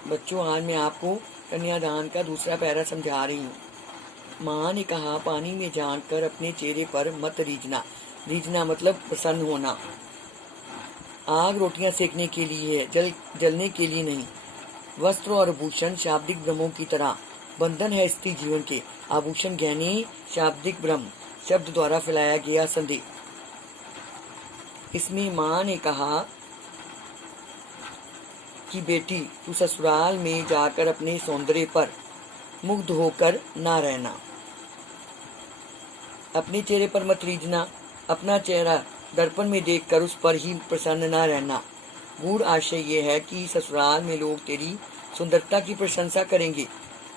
बच्चों, आज मैं आपको कन्यादान का दूसरा पैरा समझा रही हूँ। माँ ने कहा, पानी में जानकर अपने चेहरे पर मत रीझना। रीझना मतलब प्रसन्न होना। आग रोटियां सेकने के लिए है, जलने के लिए नहीं। वस्त्र और आभूषण शाब्दिक भ्रमों की तरह बंधन है स्त्री जीवन के। आभूषण गहने शाब्दिक भ्रम, शब्द द्वारा फैलाया गया संदेह। इसमें माँ ने कहा कि बेटी, तू ससुराल में जाकर अपने सौंदर्य पर मुग्ध होकर ना रहना। अपने चेहरे पर मत रीझना। अपना चेहरा दर्पण में देखकर उस पर ही प्रसन्न ना रहना। गूढ़ आशय ये है कि ससुराल में लोग तेरी सुंदरता की प्रशंसा करेंगे।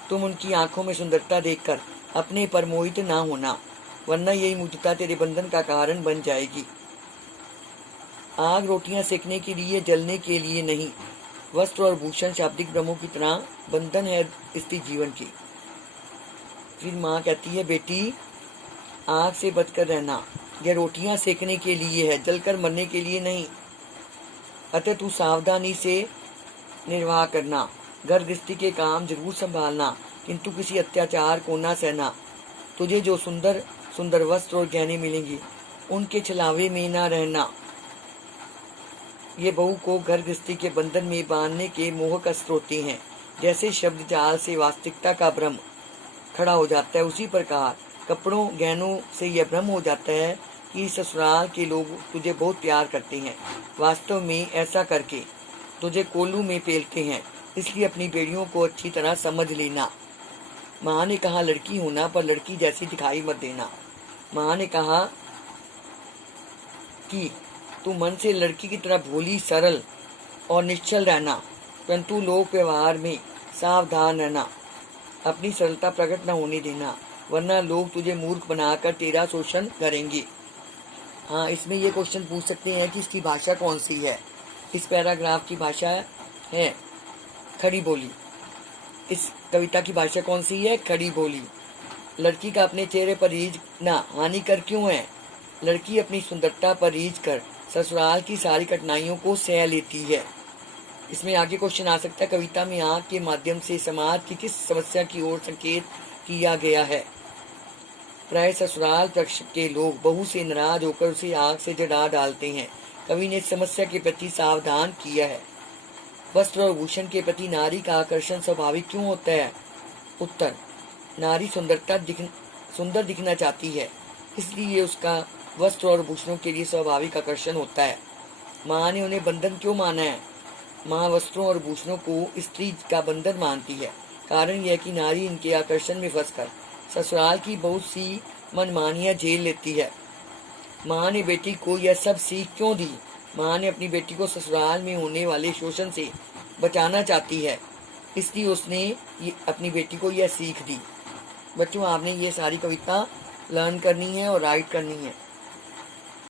तुम उनकी आंखों में सुंदरता देखकर अपने पर मोहित ना होना, वरना यही मुग्धता तेरे बंधन का कारण बन जाएगी। आग रोटियां सेकने के लिए, जलने के लिए नहीं। वस्त्र और भूषण शाब्दिक भ्रमों की तरह बंधन है स्त्री जीवन की। फिर माँ कहती है, बेटी, आग से बचकर रहना। यह रोटियां सेकने के लिए है, जलकर मरने के लिए नहीं। अतः तू सावधानी से निर्वाह करना। घर गृहस्थी के काम जरूर संभालना, किंतु किसी अत्याचार को न सहना। तुझे जो सुंदर सुंदर वस्त्र और गहने मिलेंगे, उनके छलावे में न रहना। ये बहू को घर गृहस्थी के बंधन में बांधने के मोहक अस्त्र होते हैं। जैसे शब्द जाल से वास्तविकता का भ्रम खड़ा हो जाता है, उसी प्रकार कपड़ों गहनों से यह भ्रम हो जाता है कि ससुराल के लोग तुझे बहुत प्यार करते हैं। वास्तव में ऐसा करके तुझे कोल्लू में पेलते हैं। इसलिए अपनी बेड़ियों को अच्छी तरह समझ लेना। माँ ने कहा, लड़की होना पर लड़की जैसी दिखाई मत देना। माँ ने कहा कि तू मन से लड़की की तरह भोली, सरल और निश्चल रहना, परंतु लोक व्यवहार में सावधान रहना। अपनी सरलता प्रकट न होने देना, वरना लोग तुझे मूर्ख बनाकर तेरा शोषण करेंगे। हाँ, इसमें ये क्वेश्चन पूछ सकते हैं कि इसकी भाषा कौन सी है। इस पैराग्राफ की भाषा है खड़ी बोली। इस कविता की भाषा कौन सी है? खड़ी बोली। लड़की का अपने चेहरे पर रीझना हानिकर क्यों है? लड़की अपनी सुंदरता पर रीझ कर ससुराल की सारी कठिनाइयों को सह लेती है। इसमें आगे क्वेश्चन आ सकता है, कविता में आग के माध्यम से समाज की किस समस्या की ओर संकेत किया गया है? प्राय ससुराल पक्ष के लोग बहू से नाराज होकर उसे आग से जला डालते हैं। कवि ने इस समस्या के प्रति सावधान किया है। वस्त्र और भूषण के प्रति नारी का आकर्षण स्वाभाविक क्यों होता है? उत्तर, नारी सुंदर दिखना चाहती है, इसलिए उसका वस्त्र और भूषणों के लिए स्वाभाविक आकर्षण होता है। माँ ने उन्हें बंधन क्यों माना है? माँ वस्त्रों और भूषणों को स्त्री का बंधन मानती है। कारण यह कि नारी इनके आकर्षण में फंसकर ससुराल की बहुत सी मनमानियां झेल लेती है। माँ ने बेटी को यह सब सीख क्यों दी? माँ ने अपनी बेटी को ससुराल में होने वाले शोषण से बचाना चाहती है, इसलिए उसने अपनी बेटी को यह सीख दी। बच्चों, आपने ये सारी कविता लर्न करनी है और राइट करनी है।